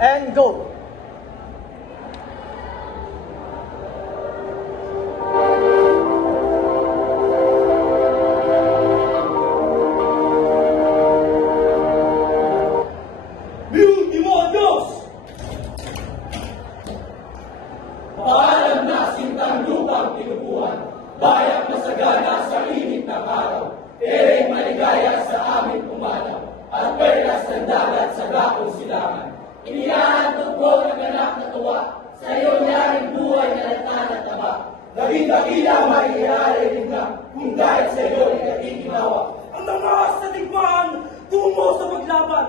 and go. Paalam na sintang lupang tinubuhan, bayak na sagana sa init ng araw, ereng maligaya sa aming umalaw, at perlas ng dagat sa gapong silangan. Iniahantog ko ng anak na tuwa, sa iyo niyaring buhay na nagtataba. Naging dakila may iararinig na, kung dahil sa iyo ay nakikinawa. Ang mga sa digmaan, tungo sa paglaban,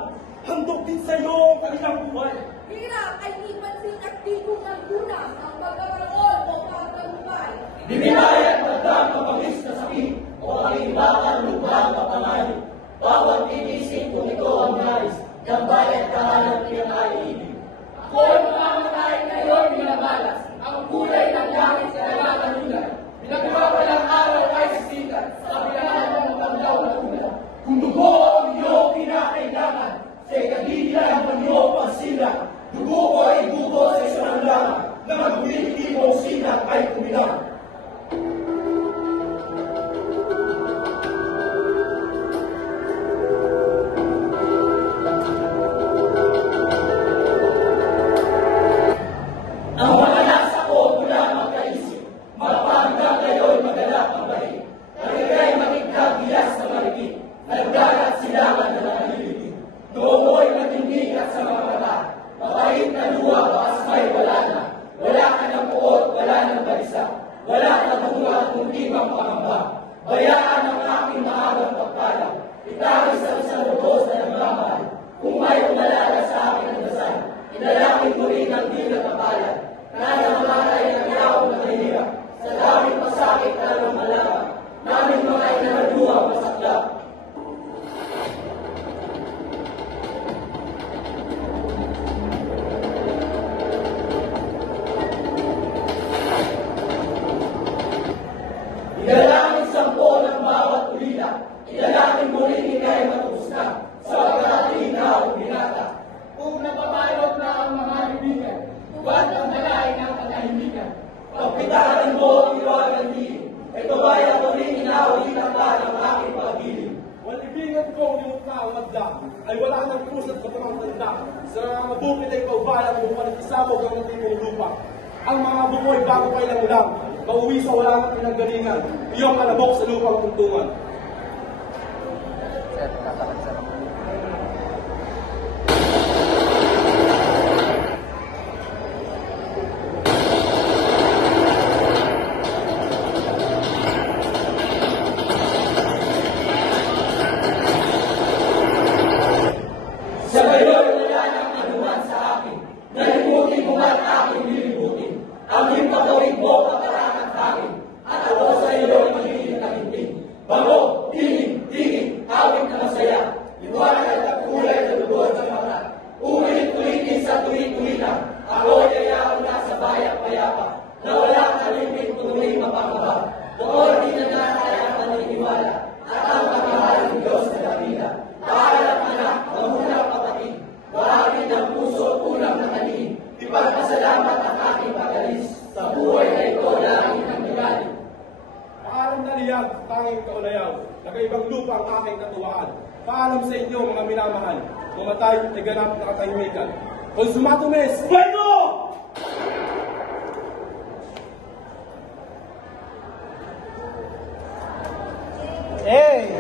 handog din sa iyo ang kanilang buhay. Hirap ay ipansin at tigong ng guna ang pagkakaroon o pagkalumbay. Dimilayat na dam ang pangis na sakit, o kalimbakan lubhang kapangalit. Bawat inisip kung ito ang nais, ng bayat kahanap niyang aiibig. Ako ay mamamahay ngayon minabalas, ang kulay ng langit sa nangangahulay. Pinagpapalang araw ay sikat, sa bilangan ng paglaw na ulan. Kung dugo ang iyong kinakailangan, sa ikagilan ng iyong pagsilang, dugo ko ay dugo sa isang langan, na maguliti mong silang ay kumilang. Ang mga nasa ko mula magkaisip, mapanggang kayo'y magalak ang bahig. Nagigay magigdag bilas na marigit, nagdagat silangan na nanalilibig. Nooy matindig at sa mga mata, mapahit na luha bakas may wala na. Wala ka ng puot, wala ng balisa, wala ka bunga kung di bang pangamba. Bayaan ang aking maagang pagpala, itawis ang isang lubos na nagmamahal. Kung may umalala sa akin ang dasal, inalangin mo rin ang di nagpapalan. Nana mamatay ng yaong na mahirap, sa daming pasakit na lumalaman, namin mga inahaluang masaklap. Idalangin sampo ng bawat ulila, idalangin mo rin ikay matubos na, sa pagkakating na o binata. Kung napapailot na ang mga ibigan, ubat ang malay ng katahimikan. Pagpitaran mo ang iwagan din, ito ba'y ako rin inaulitan ka ng aking pag-ibig. Walibigan ko yung tao madla, ay wala nang pusat sa tamang tanda. Sa mabukit ay paubayan mo panikisabog ang natipong lupa. Ang mga bumoy bago pa ilang ulam, mauwi sa wala ng pinanggalingan, iyong alabok sa lupang tuntungan. Sa gayon wala nang anuman sa akin, nalimutin mo at aking lilibutin. Ang himpatawid mo patarangan akin, at ako sa iyo ay magiging kaginting. Bango, tingin, awit na masaya, liwanag at kulay na lubod sa mata. Ulit-ulitin sa tuwid-tuwitan, ako ay ayaw na sa bayak payapa, na wala kalimit tuloy mapangaba. Doon di na nataya paniniwala, at ang pagmamahal ng Diyos na lapila. Paalam anak, mamunang kapatid, bahagi ng puso at ulang na kanin. Ipagpasalamat ang aking pagalis, sa buhay na ito langit ng bigalit. Paalam na liyag, tanging kaulayaw, nagaibang lupa ang aking katuwaan. Paalam sa inyo mga minamahal, mamatay ay ganap na katahimikan. Konsumato mes, bueno! Hey!